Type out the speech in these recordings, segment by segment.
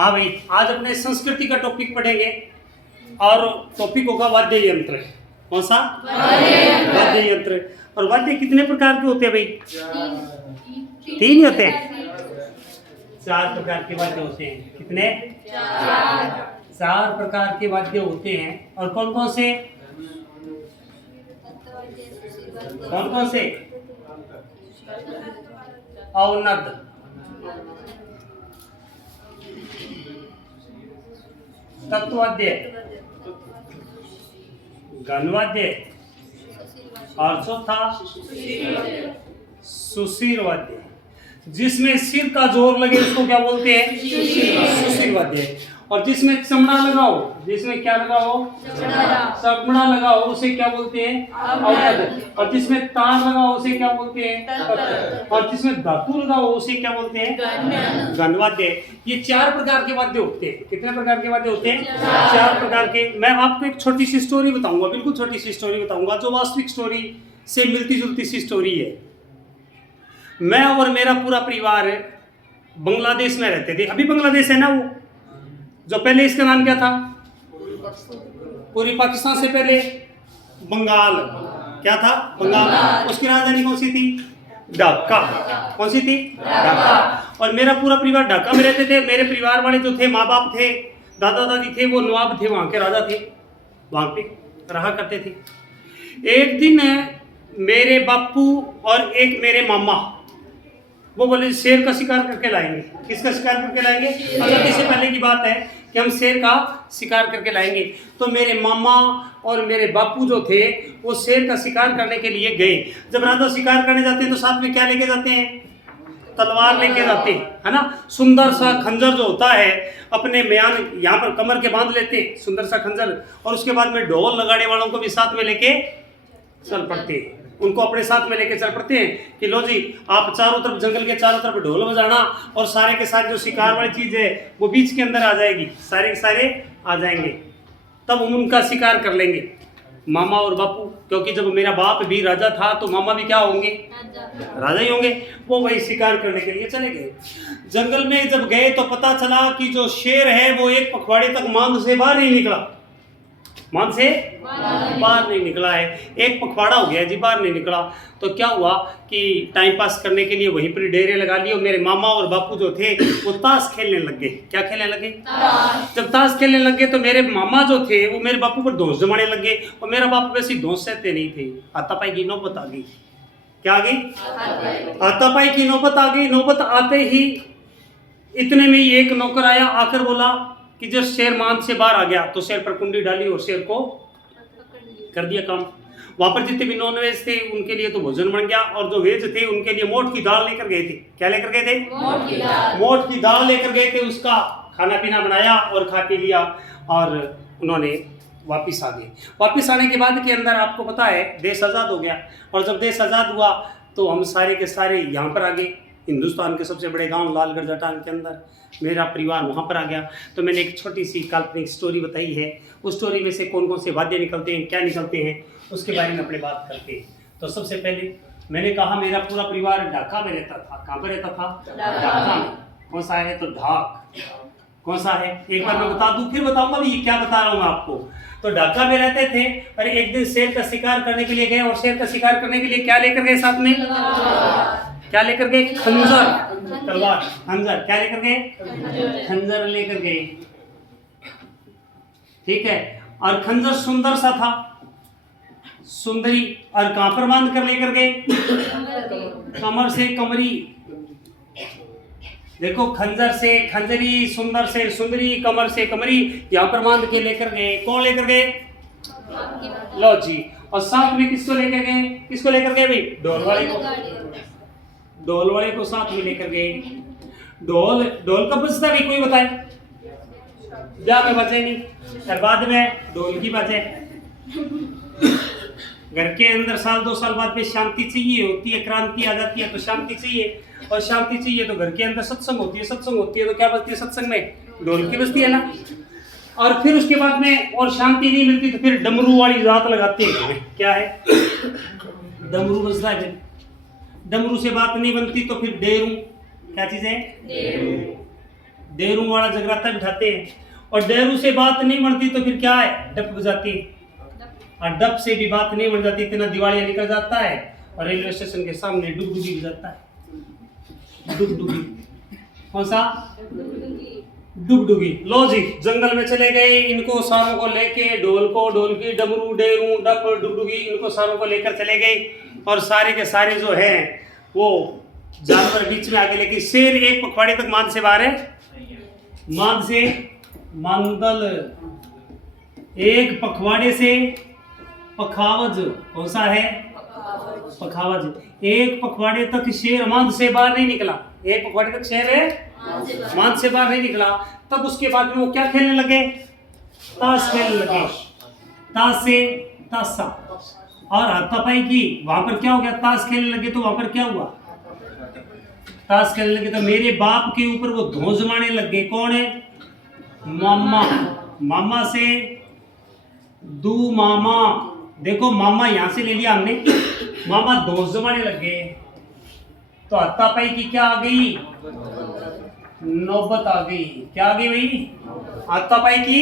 हाँ भाई, आज अपने संस्कृति का टॉपिक पढ़ेंगे और टॉपिक होगा वाद्य यंत्र। कौन सा? वाद्य यंत्र। और वाद्य कितने प्रकार के होते हैं भाई? तीन ही होते हैं। चार प्रकार के वाद्य होते हैं। कितने? चार प्रकार के वाद्य होते हैं। और कौन कौन से? कौन कौन से? औनद, तत्वाद्य, गणवाद्य और चौथा सुशीर वाद्य। जिसमें सिर का जोर लगे उसको क्या बोलते हैं? सुशीर वाद्य। और जिसमें चमड़ा लगाओ, जिसमें क्या लगाओ? चमड़ा लगाओ, उसे क्या बोलते हैं? औनद। और जिसमें तार लगाओ उसे क्या बोलते हैं? और जिसमें धातु लगाओ उसे क्या बोलते हैं? गणवाद्य। ये चार प्रकार के वाद्य होते हैं। कितने प्रकार के वाद्य होते हैं? चार प्रकार के। मैं आपको एक छोटी सी स्टोरी बताऊंगा, बिल्कुल छोटी सी स्टोरी बताऊंगा जो वास्तविक स्टोरी से मिलती जुलती सी स्टोरी है। मैं और मेरा पूरा परिवार बांग्लादेश में रहते थे। अभी बांग्लादेश है ना वो, जो पहले इसका नाम क्या था? पूर्वी पाकिस्तान से पहले बंगाल। क्या था? बंगाल। उसकी राजधानी कौन सी थी? ढाका। कौन सी थी? ढाका। और मेरा पूरा परिवार ढाका में रहते थे। मेरे परिवार वाले जो थे, माँ बाप थे, दादा दादी थे, वो नवाब थे, वहाँ के राजा थे, वहाँ पे रहा करते थे। एक दिन मेरे बापू और एक मेरे मामा वो बोले शेर का शिकार करके लाएंगे। किसका शिकार करके लाएंगे? अगर इससे पहले की बात है कि हम शेर का शिकार करके लाएंगे। तो मेरे मामा और मेरे बापू जो थे वो शेर का शिकार करने के लिए गए। जब राजा शिकार करने जाते हैं तो साथ में क्या लेके जाते हैं? तलवार लेके जाते हैं, है ना। सुंदर सा खंजर जो होता है अपने म्यान यहाँ पर कमर के बांध लेते हैं, सुंदर सा खंजर। और उसके बाद में ढोल लगाने वालों को भी साथ में लेके चल पड़ते हैं। उनको अपने साथ में लेके चल पड़ते हैं कि लो जी, आप चारों तरफ, जंगल के चारों तरफ ढोल बजाना और सारे के सारे जो शिकार वाली चीज है वो बीच के अंदर आ जाएगी, सारे के सारे आ जाएंगे, तब हम उनका शिकार कर लेंगे। मामा और बापू, क्योंकि जब मेरा बाप भी राजा था तो मामा भी क्या होंगे? राजा ही होंगे। वो वही शिकार करने के लिए चले गए। जंगल में जब गए तो पता चला कि जो शेर है वो एक पखवाड़े तक मांद से बाहर नहीं निकला। मान से बाहर नहीं निकला है। एक पखवाड़ा हो गया जी, बाहर नहीं निकला। तो क्या हुआ कि टाइम पास करने के लिए वहीं पर डेरे लगा लिए। और मेरे मामा और बापू जो थे वो ताश खेलने लग गए। क्या खेलने लगे? जब ताश खेलने लग गए तो मेरे मामा जो थे वो मेरे बापू पर धौंस जमाने लग गए। और मेरा बापू वैसे धौंस सहते नहीं थे। हाथापाई की नौबत आ गई। क्या आ गई? हाथापाई की नौबत आ गई। नौबत आते ही इतने में ही एक नौकर आया, आकर बोला कि जब शेर मांद से बाहर आ गया तो शेर पर कुंडी डाली और शेर को कर दिया काम। वहां पर जितने भी नॉन वेज थे उनके लिए तो भोजन बन गया, और जो वेज थे उनके लिए मोठ की दाल लेकर गए थे। क्या लेकर गए थे? मोठ की दाल लेकर गए थे। उसका खाना पीना बनाया और खा पी लिया और उन्होंने वापिस आ गए। वापिस आने के बाद के अंदर आपको पता है देश आज़ाद हो गया। और जब देश आज़ाद हुआ तो हम सारे के सारे यहाँ पर आ गए। हिंदुस्तान के सबसे बड़े गांव लालगढ़ जटान के अंदर मेरा परिवार वहाँ पर आ गया। तो मैंने एक छोटी सी काल्पनिक स्टोरी बताई है। उस स्टोरी में से कौन कौन से वाद्य निकलते हैं, क्या निकलते हैं, उसके बारे में अपने बात करते हैं। तो सबसे पहले मैंने कहा मेरा पूरा परिवार ढाका में रहता था। कहाँ पर रहता था? ढाका में। कौन सा है? तो ढाक। कौन सा है? एक बार मैं बता दूं, फिर बताऊंगा भी ये क्या बता रहा हूँ मैं आपको। तो ढाका में रहते थे और एक दिन शेर का शिकार करने के लिए गए। और शेर का शिकार करने के लिए क्या लेकर गए साथ में? क्या लेकर गए? खंजर, तलवार, खंजर। क्या लेकर गए? खंजर लेकर गए। ठीक है। और खंजर सुंदर सा था, सुंदरी। और कहां पर बांध कर लेकर गए? कमर से कमरी। देखो, खंजर से खंजरी, सुंदर से सुंदरी, कमर से कमरी, यहां पर बांध के लेकर गए। कौन लेकर गए? लो जी। और साथ में किसको लेकर गए? किसको लेकर गए भाई? ढोल वाले को। ढोल वाले को साथ में लेकर गए। ढोल कब बजता है कोई बताए? जा में बजे नहीं, और बाद में ढोल की बजे। घर के अंदर साल 2 साल बाद में शांति चाहिए होती है, क्रांति आ जाती है तो शांति चाहिए। और शांति चाहिए तो घर के अंदर सत्संग होती है। सत्संग होती है तो क्या बजती है सत्संग में? ढोल की बजती है ना। और फिर उसके बाद में और शांति नहीं मिलती तो फिर डमरू वाली रात लगाते हैं। क्या है? डमरू बजता है। डमरू से बात नहीं बनती तो फिर डेरू। क्या चीज है? डेरू वाला जगराता बिठाते हैं, और डेरू से बात नहीं बनती तो फिर क्या है, डप बजाती है, और डप से भी बात नहीं बन जाती, इतना दिवालिया निकल जाता है, और रेलवे स्टेशन के सामने डुगडुगी बजाता है। डुगडुगी कौन सा? डुगडुगी। लो जी, जंगल में चले गए, इनको सारों को लेके, ढोल को, ढोलकी, डमरू, डेरू, डप, डुगडुगी, इनको सारों को लेकर चले गए, और सारे के सारे जो हैं वो जानवर बीच में आगे, लेकिन शेर एक पखवाड़े तक मांद से बाहर है। मांद से मांदल, एक पखवाड़े से पखावज, कौन सा है? पखावज। एक पखवाड़े तक शेर मांद से बाहर नहीं निकला, एक पखवाड़े तक शेर है मांद से बाहर नहीं निकला। तब उसके बाद में वो क्या खेलने लगे? ताश खेलने लगे। ताश से ताशा, और हाथापाई की। वहां पर क्या हो गया? ताश खेलने लगे तो वहां पर क्या हुआ? ताश खेलने लगे तो मेरे बाप के ऊपर वो धौंस मारने लग गए। कौन है? मामा। मामा से दू मामा, देखो मामा यहां से ले लिया हमने, मामा धौंस जमाने लग गए, तो हाथापाई की क्या आ गई? नौबत आ गई। क्या आ गई भाई? हाथापाई की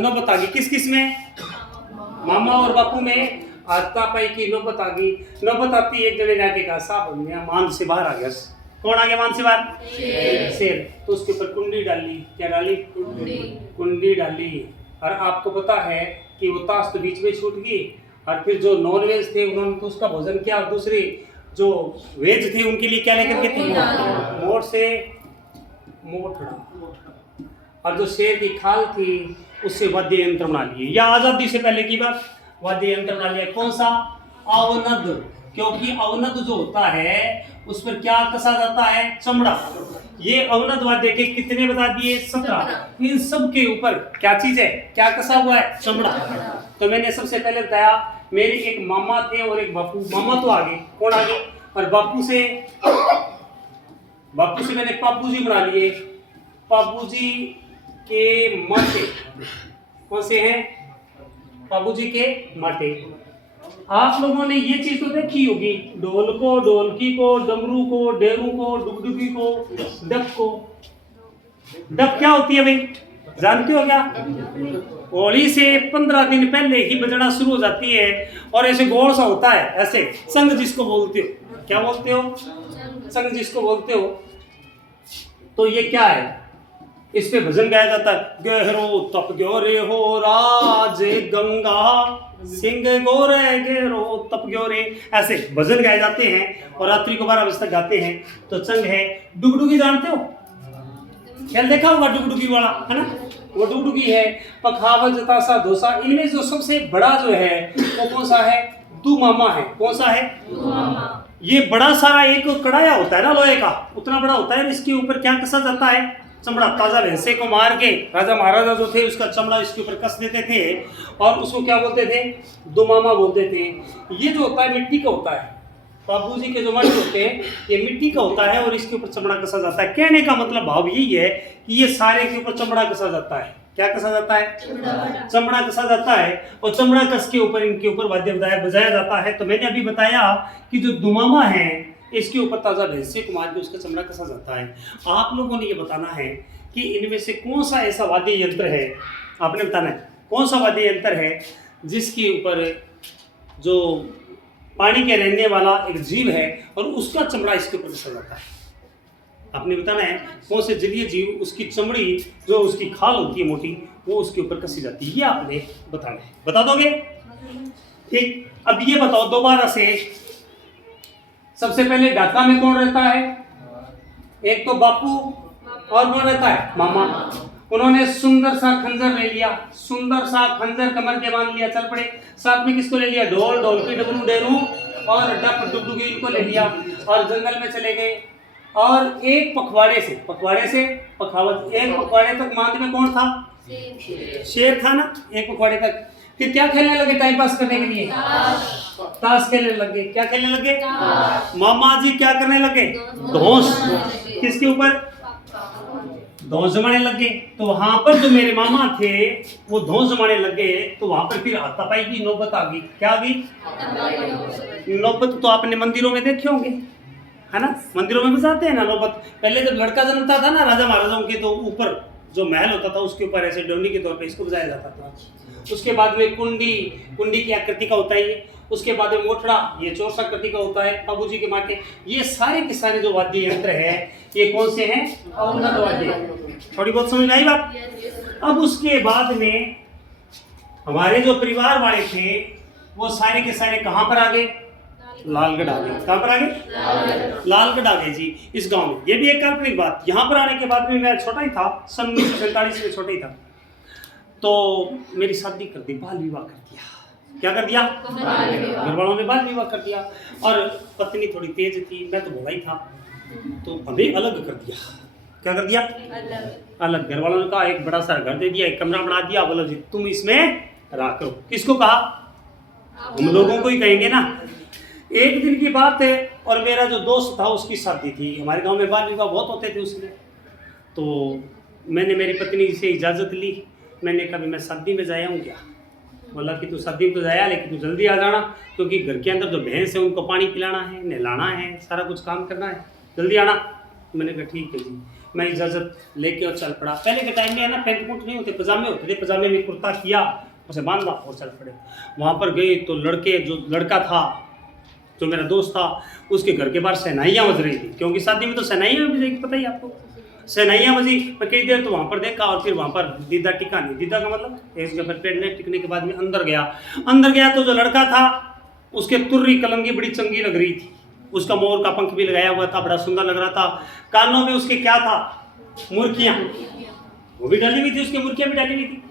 नौबत आ गई। किस किस में? मामा और बापू में हाथापाई की नौबत आ गई। नौबत आती एक जने जाके कहा, साहब मैं मांद से बाहर आ गया। कौन आ गया मांद से बाहर? शेर। तो उसके ऊपर कुंडी डाली। क्या डाली? कुंडी डाली। और आपको पता है कि वो ताश तो बीच में छूट गई, और फिर जो नॉन वेज थे उन्होंने तो उसका भोजन किया, और दूसरे जो वेज थे उनके लिए क्या लेकर के थे? मोट से मोटड़ा। और जो शेर की खाल थी उससे वाद्य यंत्र बना लिए। या आजादी से पहले की बात, वाद्य यंत्र बना लिया। कौन सा? अवनद। क्योंकि अवनद जो होता है उस पर क्या कसा जाता है? चमड़ा। ये अवनद वाद्य के कितने बता दिए? 17। इन सब के ऊपर क्या चीज है? क्या कसा हुआ है? चमड़ा। तो मैंने सबसे पहले बताया मेरे एक मामा थे और एक बापू। मामा तो आगे, कौन आगे? और बापू से मैंने पापू जी बना लिए। पापू जी के माटे कौन से हैं? पापू जी के माटे। आप लोगों ने ये चीज तो देखी होगी, ढोल को, ढोलकी को, डमरू को, डेरू को, डुगडुगी को, डप को। डप क्या होती है भाई? जानते हो क्या? होली से 15 दिन पहले ही बजना शुरू हो जाती है, और ऐसे गोल सा होता है, ऐसे संग जिसको बोलते हो। क्या बोलते हो? संग जिसको बोलते हो। तो ये क्या है? इस पे भजन गाया जाता है। गहरो तप ग्योरे हो राज गंगा, सिंह गोरे गेरो तप ग्योरे, ऐसे भजन गाए जाते हैं, और रात्रि को 12 बजे तक गाते हैं। तो चंग है। डुगडुगी जानते हो? खेल देखा होगा डुगडुगी वाला, है ना? वो डुगडुगी है। पखावज, ताशा, धोसा, इनमें जो सबसे बड़ा जो है वो कौन सा है? दू मामा है। कौन सा है? दू मामा। ये बड़ा सारा एक कड़ाया होता है ना लोहे का, उतना बड़ा होता है। इसके ऊपर क्या कसा जाता है? चमड़ा। ताजा भैंसे को मार के राजा महाराजा जो थे उसका चमड़ा इसके ऊपर कस देते थे, और उसको क्या बोलते थे? दुमामा बोलते थे। ये जो होता है मिट्टी का होता है। बाबूजी के जो मठ होते हैं ये मिट्टी का होता है, और इसके ऊपर चमड़ा कसा जाता है। कहने का मतलब भाव यही है कि ये सारे के ऊपर चमड़ा कसा जाता है। क्या कसा जाता है? चमड़ा कसा जाता है, और चमड़ा कस के ऊपर इनके ऊपर वाद्य बजाया जाता है। तो मैंने अभी बताया कि जो दुमामा है इसके ऊपर ताजा भैंसे को मार के उसका चमड़ा कसा जाता है। आप लोगों ने ये बताना है कि इनमें से कौन सा ऐसा वाद्य यंत्र है, आपने बताना है कौन सा वाद्य यंत्र है जिसके ऊपर जो पानी के रहने वाला एक जीव है और उसका चमड़ा इसके ऊपर कसा जाता है। आपने बताना है कौन से जलीय जीव उसकी चमड़ी जो उसकी खाल होती है मोटी वो उसके ऊपर कसी जाती है। ये आपने बताना है। बता दोगे? ठीक। अब ये बताओ दोबारा से, सबसे पहले ढाका में कौन रहता है? एक तो बापू, और कौन रहता है? मामा। उन्होंने सुंदर सा खंजर ले लिया, सुंदर सा खंजर कमर के बांध लिया, चल पड़े। साथ में किसको ले लिया? ढोल, ढोलकी, डमरू, डेरू और डप, डुगडुगी, इनको ले लिया, और जंगल में चले गए। और एक पखवाड़े से पखावत, एक पखवाड़े तक मांद में कौन था? शेर था ना, एक पखवाड़े तक। फिर क्या खेलने लगे टाइम पास करने के लिए? ताश खेलने लगे। क्या खेलने लगे? मामा जी क्या करने लगे? धौंस। किसके ऊपर? धौंस जमाने लगे। तो वहां पर जो मेरे मामा थे वो धौंस जमाने लगे, तो वहां पर फिर हाथापाई की नौबत आ गई। क्या आ गई? नौबत तो आपने मंदिरों में देखे होंगे, है ना, मंदिरों में बजाते हैं ना नौबत। पहले जब लड़का जन्मता था ना राजा महाराजाओं के, तो ऊपर जो महल होता था उसके ऊपर ऐसे डोंडी के तौर पे इसको बजाया जाता था। उसके बाद में कुंडी, कुंडी की आकृति का होता है ये। उसके बाद में मोटड़ा, ये चौरस आकृति का होता है। बाबूजी के माटे, ये सारे के सारे जो वाद्य यंत्र है ये कौन से हैं? अवनत वाद्य। थोड़ी बहुत समझ में आई बात? अब उसके बाद में हमारे जो परिवार वाले थे वो सारे के सारे कहाँ पर आ गए? लालगढ़ आ गए। कहाँ पर आ गए? लालगढ़ आ गए जी, इस गांव में। ये भी एक काल्पनिक बात। यहाँ पर आने के बाद में मैं छोटा ही था, सन 1947 में छोटा ही था, तो मेरी शादी कर दी, बाल विवाह कर दिया। क्या कर दिया? घर वालों ने बाल विवाह कर दिया। और पत्नी थोड़ी तेज थी, मैं तो भोला ही था, तो हमें अलग कर दिया। क्या कर दिया? अलग। घर वालों ने कहा एक बड़ा सारा घर दे दिया, एक कमरा बना दिया, बोलो जी तुम इसमें रहा करो। किसको कहा? हम लोगों को ही कहेंगे ना। एक दिन की बात है, और मेरा जो दोस्त था उसकी शादी थी। हमारे गांव में बाल विवाह बहुत होते थे उसमें। तो मैंने मेरी पत्नी से इजाज़त ली। मैंने कहा मैं शादी में जाया हूँ क्या? बोला कि तू शादी में तो जाया, लेकिन तू जल्दी आ जाना, क्योंकि घर के अंदर जो भैंस है उनको पानी पिलाना है, नहलाना है, सारा कुछ काम करना है, जल्दी आना। मैंने कहा ठीक है जी। मैं इजाज़त लेके और चल पड़ा। पहले के टाइम में है ना पैंट कोट नहीं होते, पजामे होते थे। पजामे में कुर्ता किया, उसे बांधा और चल पड़े। वहाँ पर गए तो लड़के, जो लड़का था जो मेरा दोस्त था, उसके घर के बाहर शहनाइयाँ बज रही थी, क्योंकि शादी में तो शहनाइयाँ बजेगी, पता ही आपको। शहनाइयाँ बजी, मैं कई देर तो वहाँ पर देखा, और फिर वहाँ पर दीदा टिका नहीं। दीदा का मतलब एक जगह पर पेड़ नहीं टिकने के बाद में अंदर गया तो जो लड़का था उसके तुर्री कलंगी बड़ी चंगी लग रही थी। उसका मोर का पंख भी लगाया हुआ था, बड़ा सुंदर लग रहा था। कानों में उसके क्या था? मुर्कियाँ, वो भी डाली हुई थी, उसकी मुर्कियाँ भी डाली हुई थी।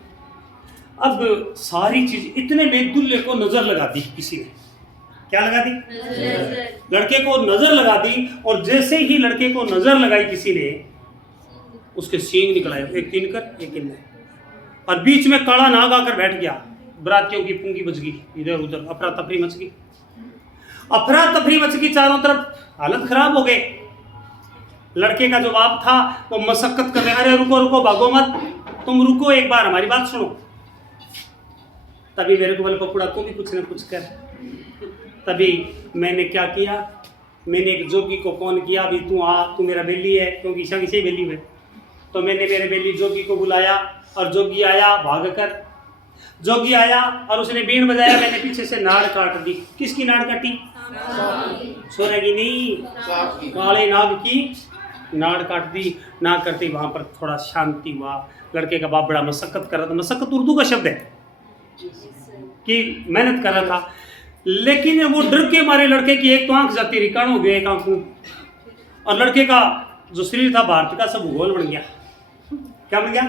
अब सारी चीज, इतने में दूल्हे को नजर लगा दी किसी ने। क्या लगा दी? लड़के को नजर लगा दी। और जैसे ही लड़के को नजर लगाई किसी ने, उसके सींग निकल आए, एक तिनकर एक इनर, और बीच में काला नाग आकर बैठ गया। बरातियों की पुंगी बज गई, इधर उधर अफरा तफरी मच गई। अफरा तफरी मच गई, चारों तरफ हालत खराब हो गए। लड़के का जो बाप था वो मशक्कत कर रहे, अरे रुको रुको, भागो मत, तुम रुको, एक बार हमारी बात सुनो। तभी मेरे को बोले पपुड़ा तू भी कुछ ना कुछ कर। तभी मैंने क्या किया, मैंने एक जोगी को फोन किया, अभी तू आ, तू मेरा बेली है, क्योंकि ईशा किसी बेली में। तो मैंने मेरे बेली जोगी को बुलाया, और जोगी आया भाग कर। जोगी आया और उसने बीन बजाया, मैंने पीछे से नाड़ काट दी। किसकी नाड़ काटी? सोने की नहीं, काले नाग की नाड़ काट दी। नाड़ करते वहां पर थोड़ा शांति हुआ। लड़के का बाप बड़ा मशक्कत कर रहा था। मशक्कत उर्दू का शब्द है कि मेहनत कर रहा था, लेकिन वो डर के मारे लड़के की एक तो आंख जाती, रिकाण हो गया एक आंख, और लड़के का जो शरीर था भारत का सब भूगोल बन गया। क्या बन गया?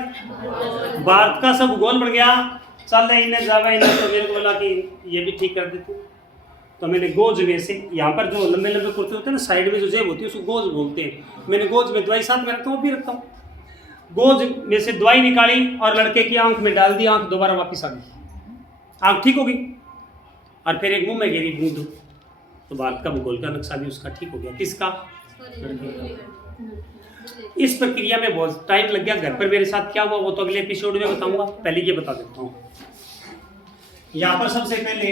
भारत का सब भूगोल बन गया। चल इन्हें जावा इन्हें, तो मेरे को बोला कि ये भी ठीक कर देते। तो मैंने गोज में से, यहाँ पर जो लंबे लंबे कुर्ते होते हैं ना, साइड में जो जेब होती है उसको गोज बोलते हैं। मैंने गोज में दवाई साथ में रखता हूँ, वो भी रखता हूँ। गोज में से दवाई निकाली और लड़के की आंख में डाल दी। आंख दोबारा वापस आ गई, आंख ठीक हो गई। और फिर एक मुंह में गिरी बूंद, तो भारत का भूगोल का नक्शा भी उसका ठीक हो गया। किसका? इस प्रक्रिया में बहुत टाइम लग गया। घर पर मेरे साथ क्या हुआ वो तो अगले एपिसोड में बताऊंगा, पहले ये बता देता हूँ। यहाँ पर सबसे पहले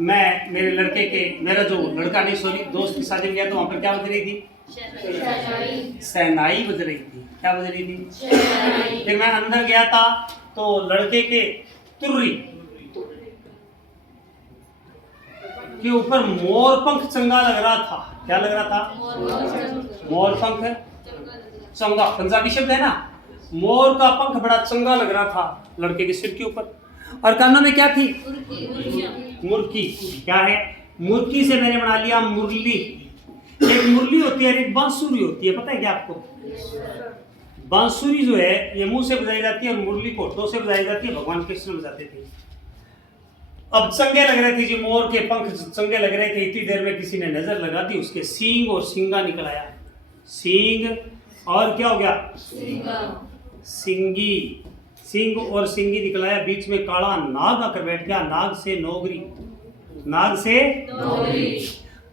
मैं मेरे लड़के के, मेरा जो लड़का नहीं सॉरी दोस्त की शादी में गया, तो वहाँ पर क्या बज रही थी? शहनाई बज रही थी। क्या बज रही थी? फिर मैं अंदर गया था तो लड़के के तुर्री के ऊपर मोर पंख चंगा लग रहा था। क्या लग रहा था? मोर पंख चंगा, पंजाबी शब्द है ना। मोर का पंख बड़ा चंगा लग रहा था लड़के के सिर के ऊपर। और कानों में क्या थी? मुर्की। क्या है? मुर्की से मैंने बना लिया मुरली। एक मुरली होती है और एक बांसुरी होती है, पता है क्या आपको? बांसुरी जो है ये मुंह से बजाई जाती है और मुरली होठों से बजाई जाती है। भगवान कृष्ण बजाते थे। अब चंगे लग रहे थे जी, मोर के पंख चंगे लग रहे थे। इतनी देर में किसी ने नजर लगा दी, उसके सींग और सिंगा निकल आया। सींग और क्या हो गया? सिंगी। सिंग और सिंगी निकल आया। बीच में काला नाग आकर बैठ गया। नाग से नौगरी, नाग से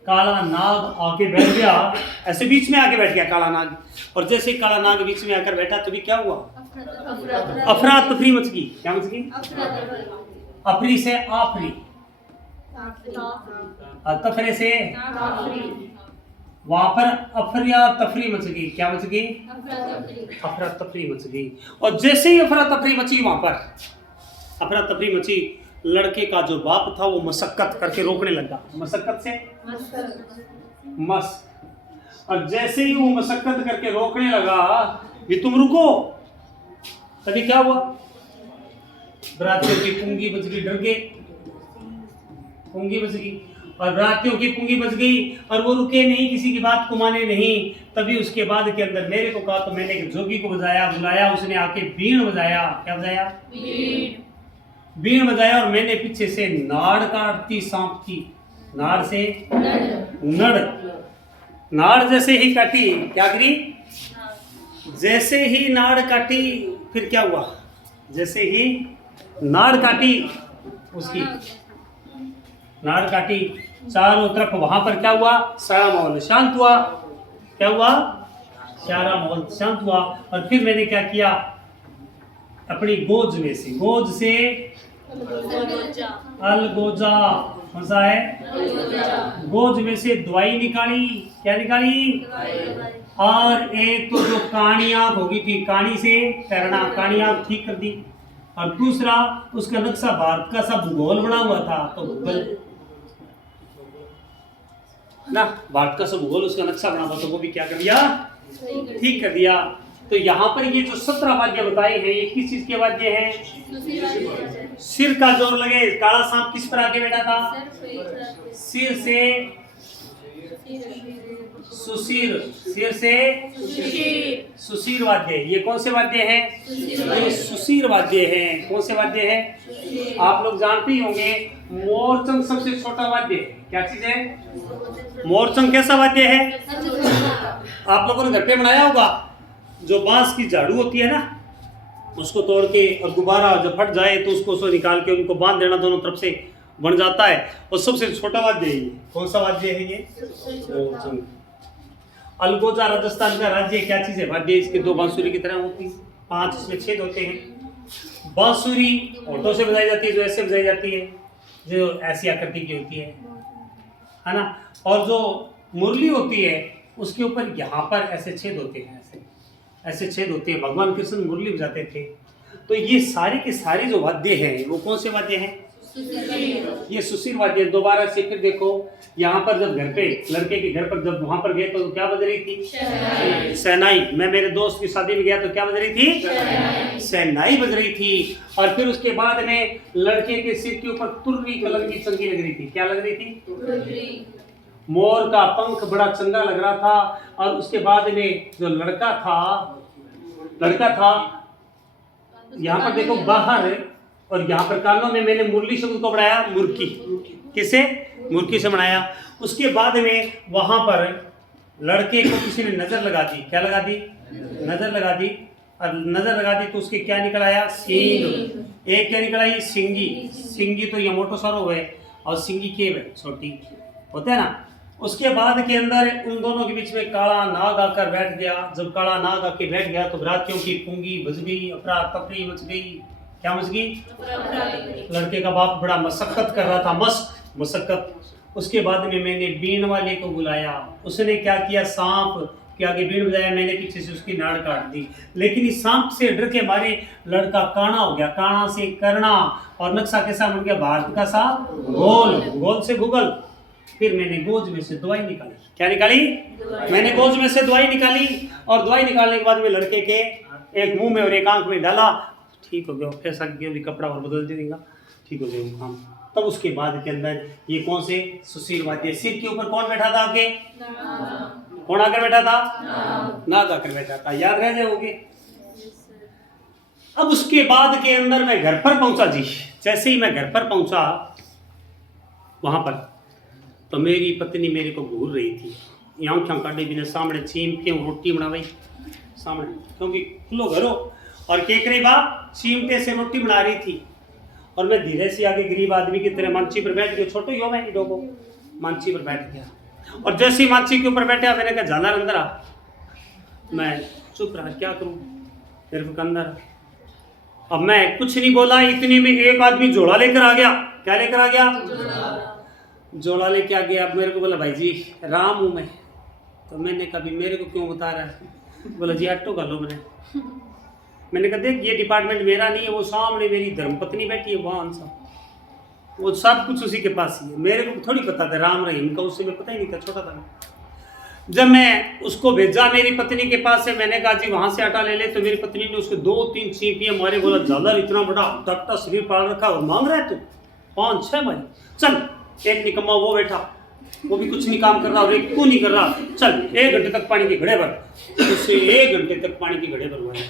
काला नाग आके बैठ गया। ऐसे बीच में आके बैठ गया काला नाग। और जैसे काला नाग बीच में आकर बैठा तभी क्या हुआ? अफरा तफरी मच गई। क्या मच गई? अफरी से आफरी, तफरे से वहां पर अफरा तफरी मच गई। क्या मच गई? अफरा तफरी मच गई। और जैसे ही अफरा तफरी मची, वहां पर अफरा तफरी मची, लड़के का जो बाप था वो मशक्कत करके रोकने लगा। मशक्कत से मस, और जैसे ही वो मशक्कत करके रोकने लगा कि तुम रुको, तभी क्या हुआ? बरातियों की पुंगी बज गई, डर गए, पुंगी बज गई, और बरातियों की पुंगी बज गई, और वो रुके नहीं, किसी की बात को माने नहीं। तभी उसके बाद के अंदर मेरे को कहा, तो मैंने एक जोगी को बुलाया, उसने आके बीन बजाया। क्या बजाया? बीन बजाया, और मैंने पीछे से नाड़ काटती सांप की, नाड़ से नाड़ जैसे ही काटी, क्या करी? जैसे ही नाड़ काटी, फिर क्या हुआ? जैसे ही नाड़ काटी, उसकी नाड़ काटी, चारों तरफ वहां पर क्या हुआ? सारा माहौल शांत हुआ। क्या हुआ? सारा माहौल शांत हुआ। और फिर मैंने क्या किया? अपनी गोज से अलगोजा, कौन सा है? गोज में से दवाई निकाली। क्या निकाली? और एक तो जो काणी आंख होगी थी, काणी से करना, काणी आंख ठीक कर दी। और दूसरा, उसका नक्शा भारत का सब भूगोल बना हुआ था, तो भूगोल ना, भारत का सब भूगोल उसका नक्शा बना हुआ, तो वो भी क्या कर दिया? ठीक कर दिया। तो यहाँ पर ये जो 17 वाद्य बताए हैं, ये किस चीज के वाद्य हैं? सिर का जोर लगे। काला सांप किस पर आके बैठा था? सिर से सुशीर, सिर से सुशीर वाद्य। ये कौन से वाद्य हैं? ये सुशीर वाद्य हैं। कौन से वाद्य हैं? आप लोग जानते ही होंगे, मोरचंग सबसे छोटा वाद्य। क्या चीज है? मोरचंग कैसा वाद्य है? आप लोगों ने घर पे बनाया होगा, जो बांस की झाड़ू होती है ना, उसको तोड़ के, और गुब्बारा जब फट जाए तो उसको निकाल के उनको बांध देना दोनों तरफ से, बन जाता है। और सबसे छोटा वाद्य है ये। कौन सा वाद्य है ये? मोरचंग। अलगोजा राजस्थान का राज्य। क्या चीज है? वाद्य इसके दो बांसुरी की तरह होती है, 5 इसमें छेद होते हैं। बांसुरी होठों से बजाई जाती है, जो ऐसे बजाई जाती है, जो ऐसी आकृति की होती है ना। और जो मुरली होती है, उसके ऊपर यहाँ पर ऐसे छेद होते हैं, ऐसे छेद होते हैं। भगवान कृष्ण मुरली बजाते थे। तो ये सारे के सारे जो वाद्य हैं, वो कौन से वाद्य हैं? ये सुशीर वाद्य। दोबारा से फिर देखो, यहाँ पर जब घर पे, लड़के के घर पर जब वहां पर गए, तो क्या बज रही थी? शहनाई। मैं मेरे दोस्त की शादी में गया, तो क्या बज रही थी? शहनाई बज रही थी। और फिर उसके बाद में लड़के के सिर के ऊपर तुर्री कलर की चंगी लग रही थी। क्या लग रही थी? मोर का पंख बड़ा चंगा लग रहा था। और उसके बाद में जो लड़का था, यहाँ पर देखो बाहर, और यहाँ पर कानों में मैंने मुरली शब्द को बढ़ाया, मुर्की। किसे? मुर्की से बनाया। उसके बाद में वहां पर लड़के को किसी ने नजर लगा दी। क्या लगा दी? नजर लगा दी। और नजर लगा दी तो उसके क्या निकल आया? सींग। एक क्या निकल आई? सिंगी। सिंगी तो ये मोटो सारो है, और सिंगी केव है, छोटी होता है ना। उसके बाद के अंदर उन दोनों के बीच में काला नाग आकर बैठ गया। जब काला नाग आके बैठ गया, तो बरातियों की पुंगी बज गई, अफरा तफरी मच गई। क्या मच गई? लड़के का बाप बड़ा मशक्कत कर रहा था, मशक्कत। उसके बाद में मैंने बीन वाले को बुलाया। उसने क्या किया? सांप के आगे बीन बजाया, मैंने पीछे से उसकी नाड़ काट दी। लेकिन इस सांप से डर के मारे लड़का काना हो गया, काना से करना, और नक्शा कैसा बन गया? भारत का सा गोल, गोल से गूगल। फिर मैंने गोज में से दवाई निकाली। क्या निकाली? मैंने गोज में से दवाई निकाली, और दवाई निकालने के बाद में लड़के के एक मुंह में और एक आंख में डाला। ठीक हो गया, फैसा भी कपड़ा और बदल देगा, ठीक हो गया काम। तब उसके बाद के अंदर ये कौन से? सुशील वाद्य। सिर के ऊपर कौन बैठा था आगे? कौन आकर बैठा था? नाग आकर बैठा था। याद रह जाओगे। अब उसके बाद के अंदर मैं घर पर पहुंचा जी। जैसे ही मैं घर पर पहुंचा वहां पर, तो मेरी पत्नी मेरे को घूर रही थी। आंखें काटे बिना सामने चीम के रोटी बना रही सामने, क्योंकि खुलो घरो, और केकरे बा चीमटे से रोटी बना रही थी। और मैं धीरे से आगे गरीब आदमी की तरह मांची पर बैठ गया। छोटो ही हो मैं, इडो को मांची पर बैठ गया। और जैसे ही मांची के ऊपर बैठा, मैंने कहा जाना अंदर आ। मैं चुप रहा, क्या करूं, मेरे को अंदर। अब मैं कुछ नहीं बोला, इतनी में एक आदमी जोड़ा लेकर आ गया। क्या लेकर आ गया? जोड़ा लेके आ गया। अब मेरे को बोला, भाई जी राम हूं मैं। तो मैंने कहा मेरे को क्यों बता रहा है? बोला जी ऑटो कर लो। मैंने कहा देख ये डिपार्टमेंट मेरा नहीं है, वो सामने मेरी धर्मपत्नी बैठी है वहाँ सा, वो सब कुछ उसी के पास ही है, मेरे को थोड़ी पता था राम रहीम का, उससे मैं पता ही नहीं था, छोटा था। जब मैं उसको भेजा मेरी पत्नी के पास से, मैंने कहा जी वहाँ से आटा ले ले, तो मेरी पत्नी ने उसके 2-3 चीपियाँ मारे। बोला ज़्यादा इतना बड़ा तख्ता शरीर पाल रखा और मांग रहा है तू 5-6 मारे। चल एक निकम्मा वो बैठा, वो भी कुछ नहीं काम कर रहा और एक को नहीं कर रहा, चल 1 घंटे तक पानी के घड़े भर। उससे 1 घंटे तक पानी के घड़े भरवाए।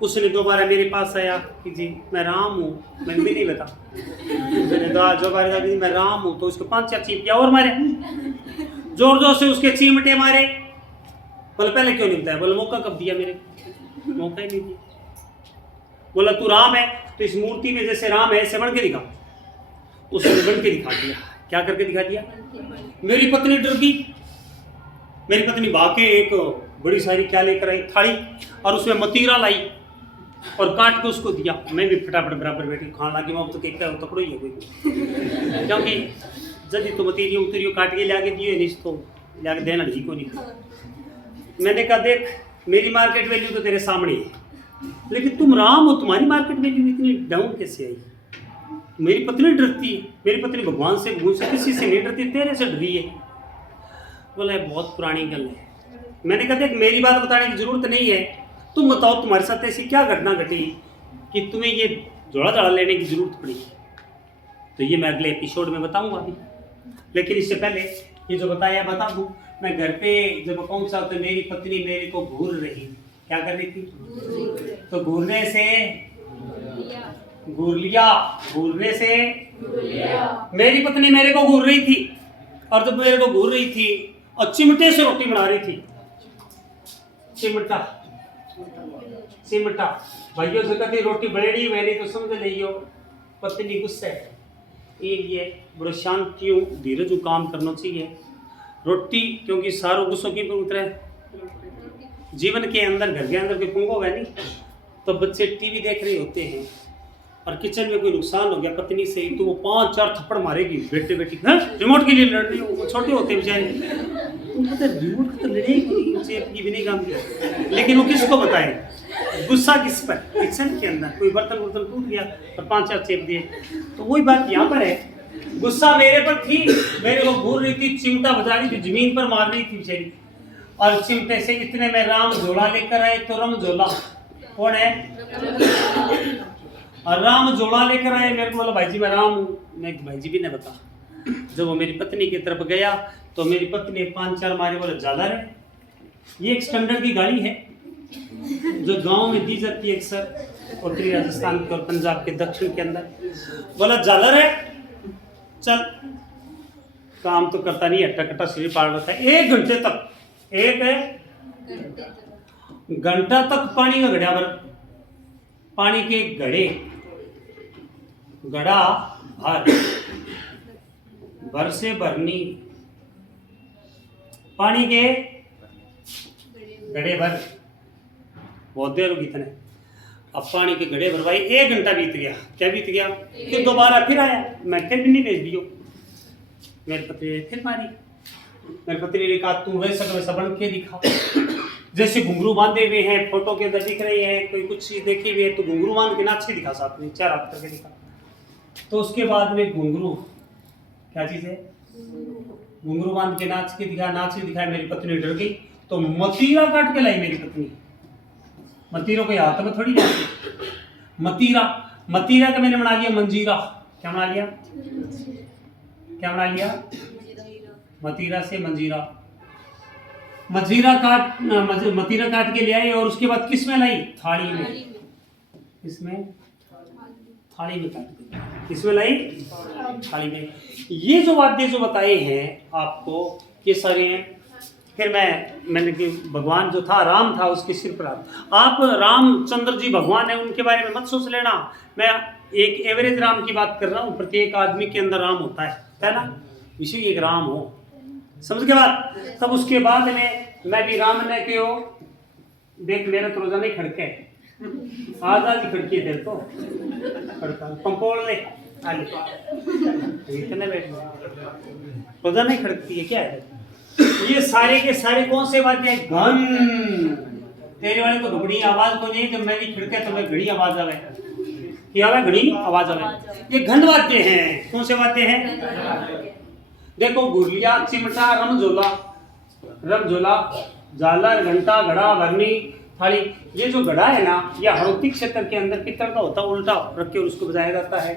उसने दोबारा मेरे पास आया कि जी मैं राम हूँ, मैंने भी नहीं बता। मैंने दोबारा मैं राम हूँ, तो उसको 5-4 चीपियाँ और मारे, जोर जोर से उसके चीमटे मारे। बोला पहले क्यों नहीं बताया? बोला मौका कब दिया? मेरे मौका ही नहीं दिया। बोला तू राम है तो इस मूर्ति में जैसे राम है ऐसे बन के दिखा। उसने बन के दिखा दिया। क्या करके दिखा दिया? मेरी पत्नी डर गई। मेरी पत्नी भाग के एक बड़ी सारी क्या लेकर आई, थाली, और उसमें मतीरा लाई और काट के उसको दिया। मैं भी फटाफट बराबर बैठ के खाने लगी। मैं तो क्या तकड़ो ही है कोई, क्योंकि जल्दी तो मतीरियों उतरियो काट के लाके दिए नहीं तो लाके देना ही को नहीं। मैंने कहा देख मेरी मार्केट वैल्यू तो तेरे सामने है, लेकिन तुम राम हो, तुम्हारी मार्केट वैल्यू इतनी डाउन कैसे आई? मेरी पत्नी डरती है, मेरी पत्नी भगवान से भूल से किसी से नहीं डरती, तेरे से डरी है। बोला बहुत पुरानी गल है। मैंने कहा देख मेरी बात बताने की जरूरत नहीं है, तुम बताओ तुम्हारे साथ ऐसी क्या घटना घटी कि तुम्हें ये जोड़ा झाड़ा लेने की जरूरत पड़ी? तो ये मैं अगले एपिसोड में बताऊंगा अभी, लेकिन इससे पहले ये जो बताया बता दूं। मैं घर पे जब पहुंचा तो मेरी पत्नी मेरे को घूर रही। क्या कर रही थी? तो घूरने से घूर लिया, घूरने से मेरी पत्नी मेरे को घूर रही थी, और जब मेरे को घूर रही थी और चिमटे से रोटी बना रही थी। चिमटा चिमटा भाइयों से कहती रोटी बड़ी मैंने तो समझ लियो पत्नी गुस्से ये बड़े शांति धीरज काम करना चाहिए। रोटी क्योंकि सारो गुस्सों की पर उतरे जीवन के अंदर, घर के अंदर कोई पंगो है नहीं, तो बच्चे टीवी देख रहे होते हैं और किचन में कोई नुकसान हो गया पत्नी से, तो वो 5-4 थप्पड़ मारेगी बेटे बेटी। रिमोट के लिए लड़ रही हो, वो छोटे होते हैं बेचारे, तुम पता रिमोट तो लड़ेगी उसे भी नहीं काम किया, लेकिन वो किसको बताए? गुस्सा किस पर? किचन के अंदर कोई बर्तन टूट गया और 5-4 चेप दिए। तो वही बात यहाँ पर है, गुस्सा मेरे पर थी, मेरे को घूर रही थी, चिमटा बजा रही थी, जमीन पर मार रही थी बेचारी, और चिमटे से इतने में राम झोला लेकर आए। तो राम झोला कौन है? और राम झोला लेकर आए। मेरे को बोला भाई जी मैं राम हूँ। मैं भाई जी भी नहीं बता। जब वो मेरी पत्नी की तरफ गया तो मेरी पत्नी 5-4 मारे। बोला झालर है, ये एक स्टैंडर्ड की गाड़ी है जो गांव में दी जाती है अक्सर, उत्तरी राजस्थान के और पंजाब के दक्षिण के अंदर। बोला झालर है, चल काम तो करता नहीं, हट्टा कट्टा शरीर पाड़ रखा है। 1 घंटे तक, 1 घंटा तक पानी का घड़ा भर, पानी के घड़े घड़ा भर से भरनी, पानी के घड़े भर, बहुत देर होगी इतने। अब पानी के घड़े भरवाई, 1 घंटा बीत गया। क्या बीत गया? फिर दोबारा फिर आया, मैं फिर भी नहीं भेज दियो। मेरी पत्नी ने फिर मारी। मेरी पत्नी ने कहा तू वैसा बन के दिखा, जैसे घुंघरू बांधे हुए हैं, फोटो के अंदर दिख रहे हैं, कोई कुछ चीज देखी हुई है तो घुंघरू बांध के नाच के दिखा, साथ में 4 हाथ करके दिखा। तो उसके बाद में घुंघरू क्या चीज है, घुंघरू बांध के नाच के दिखाया। मेरी पत्नी डर गई तो मतीरा काट के लाई मेरी पत्नी। मतीरों को हाथ में थोड़ी जाती, मतीरा का मैंने बना लिया मंजीरा। क्या बना लिया? मतीरा से मंजीरा। मतीरा काट के ले आई और उसके बाद किस में लाई? थाली में। इसमें थाली में काट के किसमें लाई? थाली में। ये जो वाद्य जो बताए हैं आपको ये सारे हैं। फिर मैंने कि भगवान जो था राम था, उसके सिर पर आप रामचंद्र जी भगवान है, उनके बारे में मत सोच लेना। मैं एक एवरेज राम की बात कर रहा हूँ। प्रत्येक आदमी के अंदर राम होता है ना, इसी एक राम हो, समझ के बात। तब उसके बाद में मैं भी राम ने क्यों देख, मेरा तो रोजा नहीं खड़के, आज ही खड़की है तो खड़का पंपोल ले इतने बैठ रोजा नहीं खड़कती है क्या है? ये सारे के सारे कौन से वाद्य हैं? घन। तेरे वाले तो घड़ी आवाज को नहीं, जब मेरी खिड़के तो मैं घड़ी आवाज आवे, क्या आवे? घड़ी आवाज आवे। ये घन वाद्य हैं। कौन से वाद्य हैं? देखो, गुरलिया, चिमटा, रमझोला, झालर, घंटा, घड़ा, भरनी, थाली। ये जो घड़ा है ना, ये हड़ौती क्षेत्र के अंदर पित्तल का होता है, उल्टा रख के उसको बजाया जाता है।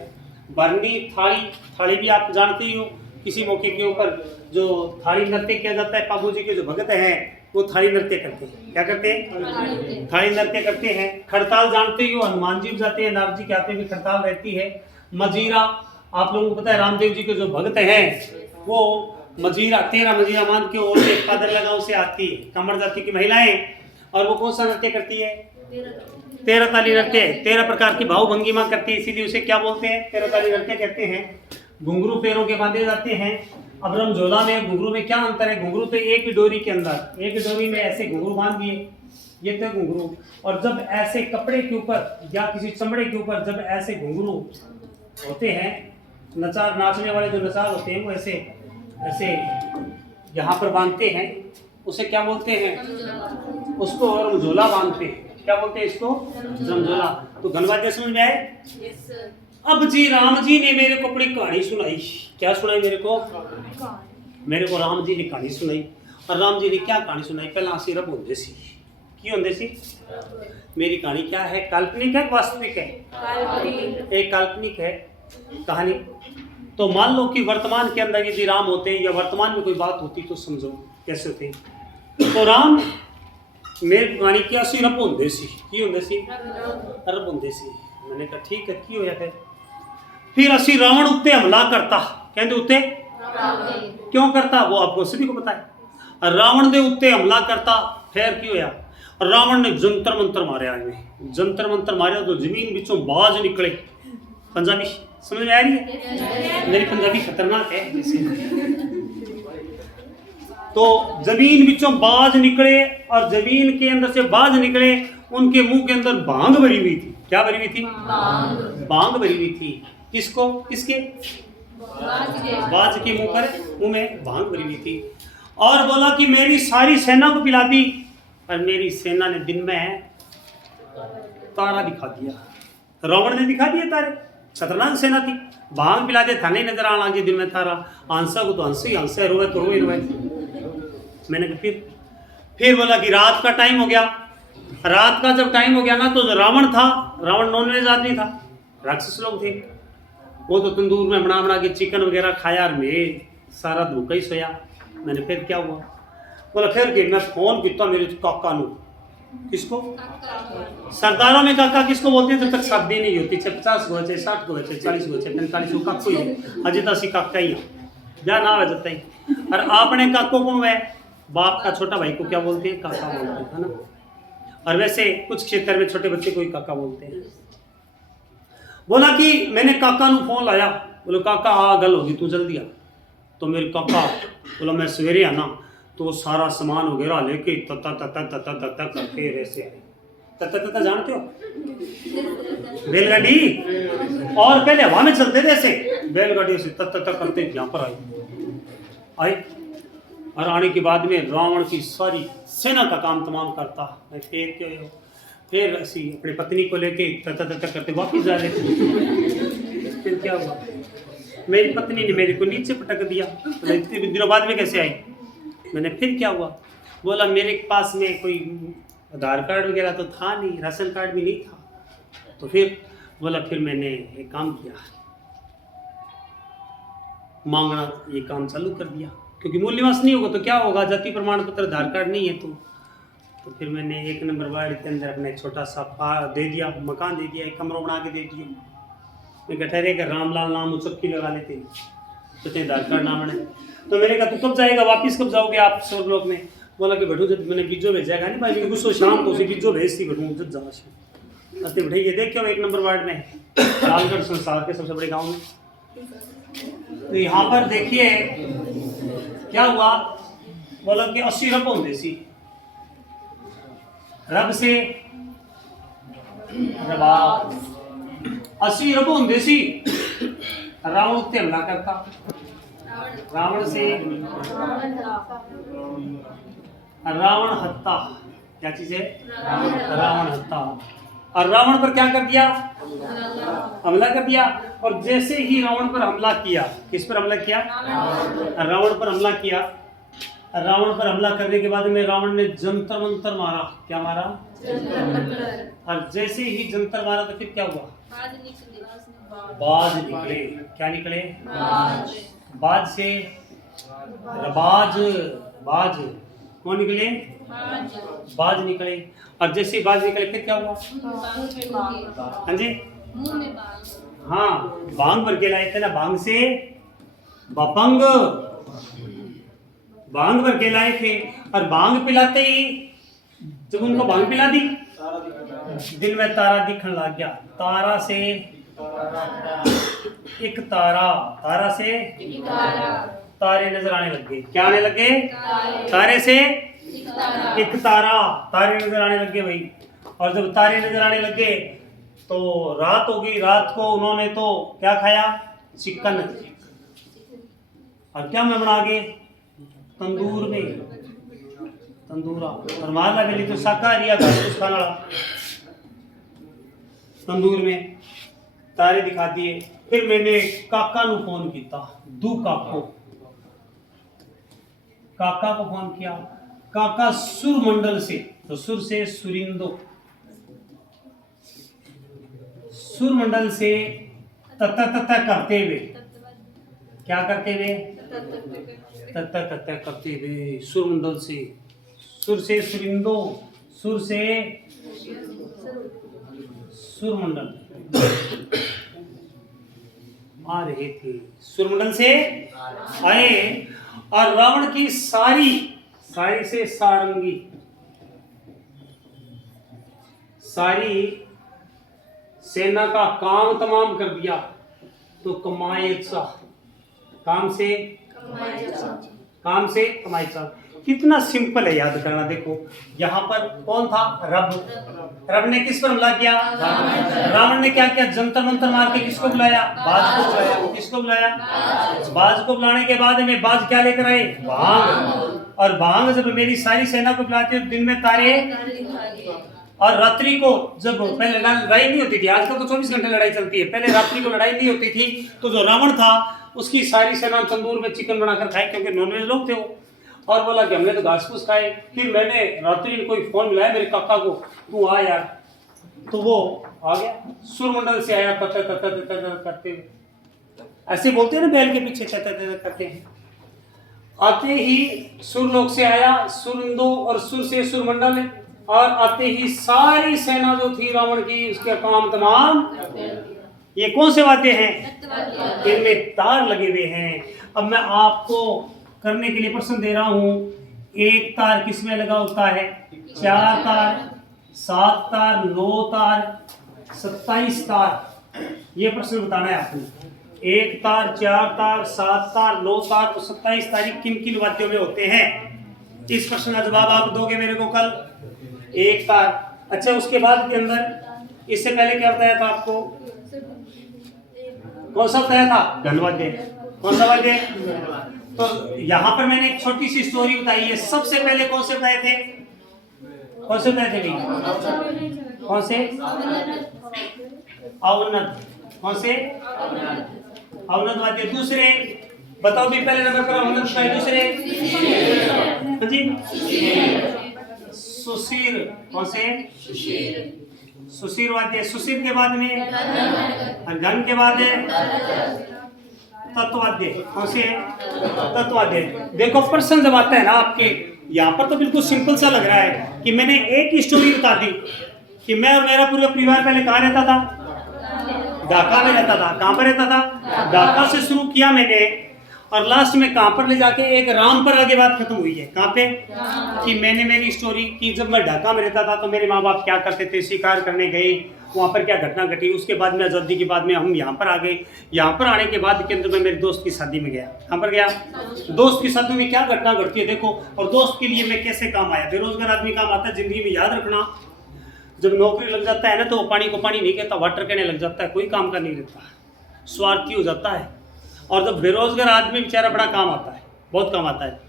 भरनी, थाली भी आप जानते ही हो। किसी मौके के ऊपर जो थाली नृत्य किया जाता है, पाबू जी के जो भगत हैं वो थाली नृत्य करते हैं। क्या करते हैं? थाली नृत्य करते हैं। खड़ताल जानते ही हो, हनुमान जी जाते हैं, नारद जी के हाथ में भी खड़ताल रहती है। मजीरा, आप लोगों को पता है, रामदेव जी के जो भगत हैं वो मजीरा, 13 मजीरा मान के और एक पादर लगाओ से आती है, कमर जाति की महिलाएं, और वो कौन सा नृत्य करती है? 13 ताली नृत्य। 13 प्रकार की भाव भंगिमा करती है, इसीलिए उसे क्या बोलते हैं? 13 ताली नृत्य कहते हैं। घुंघरू पैरों के बांधे जाते हैं। अब रमझोला में घुंघरू में क्या अंतर है? घुंघरू तो एक ही डोरी के अंदर, एक डोरी में ऐसे घुंघरू बांध दिए, ये तो घुंघरू। और जब ऐसे कपड़े के ऊपर या किसी चमड़े के ऊपर जब ऐसे घुंघरू होते हैं, नचार, नाचने वाले जो नचार होते हैं वो ऐसे ऐसे यहाँ पर बांधते हैं, उसे क्या बोलते हैं? उसको रमझोला बांधते हैं। क्या बोलते हैं इसको? रमझोला। तो घनवाद्य समझ में आए? अब जी राम जी ने मेरे को अपनी कहानी सुनाई। क्या सुनाई मेरे को? राम जी ने कहानी सुनाई। और राम जी ने क्या कहानी सुनाई? पहला असी रब होंदे सी। की होंदे सी? मेरी कहानी क्या है? काल्पनिक है, वास्तविक है? एक काल्पनिक है कहानी। तो मान लो कि वर्तमान के अंदर यदि राम होते या वर्तमान में कोई बात होती तो समझो कैसे होते। तो राम मेरी कहानी की असी रब होंदे सी। की होंदे सी? रब होंदे सी। मैंने कहा ठीक है, की होया फिर असी रावण उत्ते हमला करता। कहते उत्ते क्यों करता? वो आपको सभी को पता है। रावण दे उत्ते हमला करता, फिर की होया? रावण ने जंतर मंतर मारे। जंतर मंतर मारे तो जमीन बिचों बाज निकले। पंजाबी समझ में आ रही है? मेरी पंजाबी खतरनाक है। तो जमीन बिचों बाज निकले, और जमीन के अंदर से बाज निकले, उनके मुंह के अंदर भांग भरी हुई थी। क्या भरी हुई थी? भांग भरी हुई थी। किसको? किसके? बाज के मुंह में भांग भरी हुई थी। और बोला कि मेरी सारी सेना को पिला दी। और मेरी सेना ने दिन में तारा दिखा दिया। रावण ने दिखा दिया तारे। खतरनाक सेना थी। भांग पिला दे, थाने नजर आना लगे दिन में तारा। आंसा को तो हंस ही हंसे, रोए तो रोए रोए। मैंने कहा फिर बोला कि रात का टाइम हो गया। रात का जब टाइम हो गया ना, तो जो रावण था, रावण नॉनवेज आदमी था, राक्षस लोग थे, वो तो तंदूर में बना के चिकन वगैरह खाया, और मैं सारा धोखा ही सोया। मैंने फिर क्या हुआ? बोला फिर कि मैं फोन किया मेरे काका नू। किसको? सरदारों में काका किसको बोलते हैं? जब तक शादी नहीं होती, 50 गो 60 गो 40 गो 45 गो काको ही अजय तो असी काका ही जा ना है जब तक। और आपने काको कौन है? बाप का छोटा भाई को क्या बोलते हैं? काका बोलते हैं ना। और वैसे कुछ क्षेत्र में छोटे बच्चे को ही काका बोलते हैं। बोला कि मैंने काका नू फोन लाया। बोलो काका हाँ गल होगी, तू जल्दी आ। तो मेरे काका बोला मैं सवेरे आना। तो सारा सामान वगैरह लेके तता करके ऐसे आए। तता जानते हो? बैलगाड़ी। और पहले हवा में चलते थे ऐसे, बैलगाड़ी से तता करते यहाँ पर आए। और आने के बाद में रावण की सारी सेना का काम तमाम करता। फिर ऐसी अपनी पत्नी को लेके तता करते वापिस जा रहे थे। फिर क्या हुआ? मेरी पत्नी ने मेरे को नीचे पटक दिया। इतने दिनों बाद में कैसे आई? मैंने फिर क्या हुआ? बोला मेरे पास में कोई आधार कार्ड वगैरह तो था नहीं, राशन कार्ड भी नहीं था। तो फिर बोला फिर मैंने एक काम किया, मांगना ये काम चालू कर दिया, क्योंकि मूल निवास नहीं होगा तो क्या होगा? जाति प्रमाण पत्र आधार कार्ड नहीं है तो फिर मैंने 1 नंबर वार्ड के अंदर अपने छोटा सा दे दिया, मकान दे दिया, एक कमरा बना के दे दिया। मैं कह ठहरे कर रामलाल नाम चक्की लगा लेते, तो आधार कार्ड नाम है। तो मैंने कहा तू कब जाएगा वापिस, कब जाओगे आप स्वर्ग लोक में? बोला कि बैठो जब मैंने गिज्जो भेजा नहीं भाई, गुस्सो शाम तो उसे गिज्जो भेजती बैठूँ जब जा अते बैठे। ये देखिए 1 नंबर वार्ड में लालगढ़ संसार के सबसे बड़े गांव में। तो यहाँ पर देखिए क्या हुआ? बोला कि 80 रब होंगे सी। रब से रबाब 80 रब होंगे सी। रावण उत्ते हमला करता। रावण से रावण हत्ता। क्या चीज है? रावण हत्ता। और रावण पर क्या कर दिया? हमला कर दिया। और जैसे ही रावण पर हमला किया, किस पर हमला किया? रावण पर हमला किया। रावण पर हमला करने के बाद में रावण ने जंतर मंतर मारा। क्या मारा? और जैसे ही जंतर मारा तो फिर क्या हुआ? बाज निकले। क्या निकले? बाज से बाज बाज कौन निकले? बाज निकले। और जैसे ही बाज निकले फिर क्या हुआ? हाँ जी, हाँ, भांग भर के लाए थे ना, भांग से बपंग, भांग भर के लाए थे। और भांग पिलाते ही जब उनको भांग पिला दी, दिन में तारा दिखने लग गया। तारा से एक तारा, तारा से तारे नजर आने लग गए। क्या आने लगे? तारे से एक तारा, तारे नजर आने लग गए भाई। और जब तारे नजर आने लगे तो रात हो गई। रात को उन्होंने तो क्या खाया? चिकन। और क्या में बना गए? तंदूर में, तंदूरा। और मारना मिली तो शाकाहारी घास खाना तंदूर में। तारे दिखा दिए। फिर मैंने काका नु फोन किया, दू काको, काका को फोन किया। काका सुर मंडल से, तो सुर से सुरिंदो, सुर मंडल से तत्ता तत्ता करते हुए, क्या करते हुए? तत्ता तत्ता करते हुए सुर मंडल से, सुर से सुरिंदो, सुर से सुरमंडल आ रहे थे। सुरमंडल से आए और रावण की सारी सारी से सारंगी, सारी सेना का काम तमाम कर दिया। तो कमाएचा, काम से कमाएचा। कितना सिंपल है याद करना। देखो यहाँ पर कौन था? रब। रब ने किस पर हमला किया? रावण ने क्या किया? जंतर मंतर मार के किसको बुलाया? बाज को बुलाया। किसको बुलाया? बाज को बुलाने के बाद में बाज क्या लेकर आए? भांग। और भांग जब मेरी सारी सेना को बुलाते हो, दिन में तारे, और रात्रि को जब पहले लड़ाई नहीं होती थी, आजकल तो 24 घंटे लड़ाई चलती है, पहले रात्रि को लड़ाई नहीं होती थी, तो जो रावण था उसकी सारी सेना तंदूर में चिकन बनाकर खाए, क्योंकि नॉनवेज लोग थे वो। और बोला कि हमने तो घास फूस खाए। फिर मैंने रात्रि में कोई फोन मिलाया मेरे काका को, तू आ यार, तो वो आ गया। सुरमंडल से आया करते हुए, ऐसे बोलते हैं ना बैल के पीछे करते हैं। आते ही सुरलोक से आया सुरिंदो, और सुर से सुरमंडल, और आते ही सारी सेना जो थी रावण की, उसके काम तमाम। ये कौन से वाद्य हैं? इनमें तार लगे हुए हैं। अब मैं आपको करने के लिए प्रश्न दे रहा हूं। एक तार किस में लगा होता है? 4 तार, 7 तार, 9 तार, 27 तार। ये प्रश्न बताना है आपने। 1 तार, 4 तार, 7 तार, 9 तार, तो 27 तारीख किन किन वाद्यों में होते हैं? इस प्रश्न का जवाब आप दोगे मेरे को कल। 1 तार। अच्छा, उसके बाद के अंदर इससे पहले क्या बताया था आपको? कौन सा बताया था? धनवाद्य। कौन सा वाद्य? तो यहाँ पर मैंने एक छोटी सी स्टोरी बताई है। सबसे पहले कौन से बताए थे? कौन से बताए थे भाई? कौन से? अवनद। कौन से? अवनद वाद्य। दूसरे बताओ भी, पहले नंबर पर अवनद का है, दूसरे? हाँ जी, सुशीर। कौन से? सुशीर वाद्य। सुशीर के बाद में घन के बाद है तत्वाद्य। कौन से? तत्वाद्य। देखो प्रश्न जब आता है ना आपके यहाँ पर, तो बिल्कुल सिंपल सा लग रहा है कि मैंने एक ही स्टोरी बता दी कि मैं और मेरा पूरा परिवार पहले कहाँ रहता था? ढाका में रहता था। कहाँ पर रहता था? ढाका से शुरू किया मैंने, और लास्ट में कहाँ पर ले जाके एक राम पर आगे बात खत्म हुई है। कहाँ पे? कि मैंने मेरी स्टोरी की, जब मैं ढाका में रहता था तो मेरे माँ बाप क्या करते थे, शिकार करने गए, वहाँ पर क्या घटना घटी। उसके बाद में आज़ादी के बाद में हम यहाँ पर आ गए। यहाँ पर आने के बाद के अंदर मैं मेरे दोस्त की शादी में गया। कहाँ पर गया? दोस्त की शादी में क्या घटना घटती है देखो। और दोस्त के लिए मैं कैसे काम आया। बेरोजगार आदमी काम आता है जिंदगी में, याद रखना। जब नौकरी लग जाता है ना, तो वो पानी को पानी नहीं कहता, वाटर कहने लग जाता है। कोई काम का नहीं रहता, स्वार्थी हो जाता है। और जब बेरोजगार आदमी बेचारा बड़ा काम आता है, बहुत काम आता है।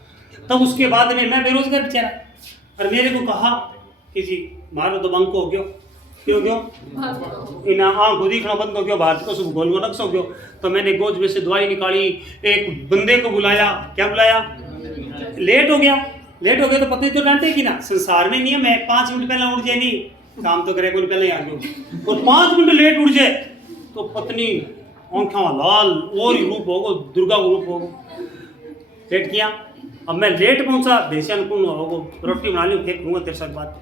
तब उसके बाद में मैं बेरोजगार बेचारा, और मेरे को कहा कि जी मारो तो बंक हो गयो, क्यों गयो इना आँख खुद ही खड़ा बंद हो गयो, भारत को सब गोल गोल नक्स हो गयो। तो मैंने गोद में से दवाई निकाली, एक बंदे को बुलाया, क्या बुलाया, लेट हो गया तो पत्नी तो डांटे की ना, संसार में नियम है 5 मिनट पहले उठ जाए, नहीं काम तो करे कोई पहले आ गयो, और 5 मिनट लेट उठ जाए तो पत्नी आँखें लाल और ही रूप होगो, दुर्गा को रूप होगो। लेट किया, अब मैं लेट पहुंचा, बेचैन कौन होगो, रोटी बना ली फेंक दूंगा तेरे साथ बात,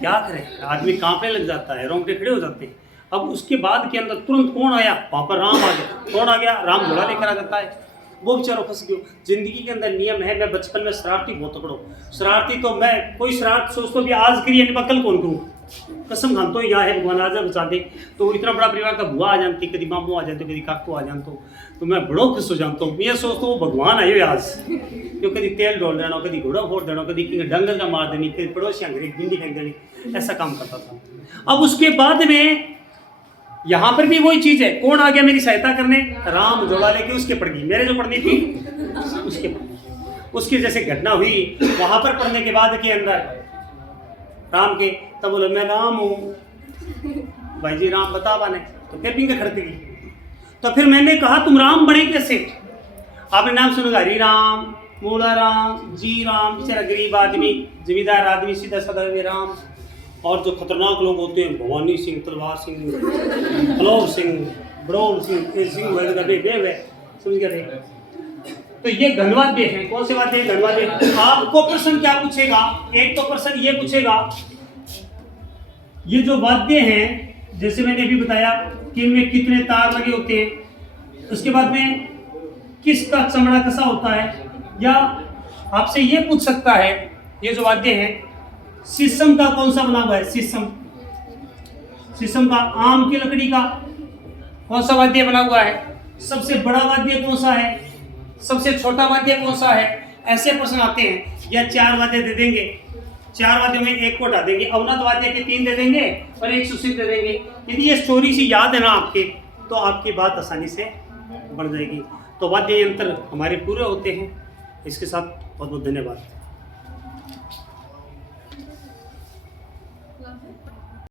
क्या करे, आदमी कांपने लग जाता है, रोंगटे खड़े हो जाते हैं। अब उसके बाद के अंदर तुरंत कौन आया, वहाँ पर राम आ गया। कौन आ गया, राम घोड़ा लेकर आ जाता है, वो बेचारा फंस गयो। जिंदगी के अंदर नियम है, मैं बचपन में शरारती बहुत तकड़ो, शरारती तो मैं कोई शरारत सोचता भी आज करिए नहीं कल कौन करूँ, कसम खान तो यहाँ है भगवान आज बचा दे। तो इतना बड़ा परिवार था, बुआ आ जाती, कभी मामू आ जाते, कभी काकू आ जाते, तो मैं बड़ो खुश हो जाता हूँ। मैं सोचता हूँ भगवान आयो आज, जो कभी तेल डोल देना, कभी घोड़ा फोड़ देना, कभी डंगल का मार देनी, कभी पड़ोसियाँ घर भिंडी फेंक देनी, ऐसा काम करता था। अब उसके बाद में यहाँ पर भी वही चीज है, कौन आ गया मेरी सहायता करने, राम जोड़ा लेके उसके पड़ गई, मेरे जो पढ़नी थी उसके उसकी जैसे घटना हुई वहां पर पढ़ने के बाद के अंदर राम के, तब बोले मैं राम हूँ, भाई जी राम बता बाने, तो फिर पिंग खड़क गई। तो फिर मैंने कहा तुम राम बने कैसे, आपने नाम सुनेगा हरी राम, मूला राम, जी राम, बेचारा गरीब आदमी, जमींदार आदमी, सीधा साधा वे राम। और जो खतरनाक लोग होते हैं, भवानी सिंह, तलवार सिंह, फलोर सिंह, बड़ौल सिंह, सिंह देव है, समझ गए। तो ये घनवाद्य है, कौन से वाद्य है, घनवाद्य। आपको प्रश्न क्या पूछेगा, एक तो प्रश्न ये पूछेगा, ये जो वाद्य हैं जैसे मैंने अभी बताया कि इनमें कितने तार लगे होते हैं, उसके बाद में किसका चमड़ा कैसा होता है, या आपसे ये पूछ सकता है ये जो वाद्य है शीशम का कौन सा बना हुआ है, शीशम का, आम की लकड़ी का कौन सा वाद्य बना हुआ है, सबसे बड़ा वाद्य कौन सा है, सबसे छोटा वाद्य कौन सा है, ऐसे प्रश्न आते हैं। या 4 वाद्य दे देंगे, 4 वाद्यों में एक को हटा देंगे, अवनत वाद्य के 3 दे देंगे और एक सुसिद्ध दे देंगे। यदि ये स्टोरी सी याद है ना आपके, तो आपकी बात आसानी से बढ़ जाएगी। तो वाद्य यंत्र हमारे पूरे होते हैं। इसके साथ बहुत बहुत धन्यवाद।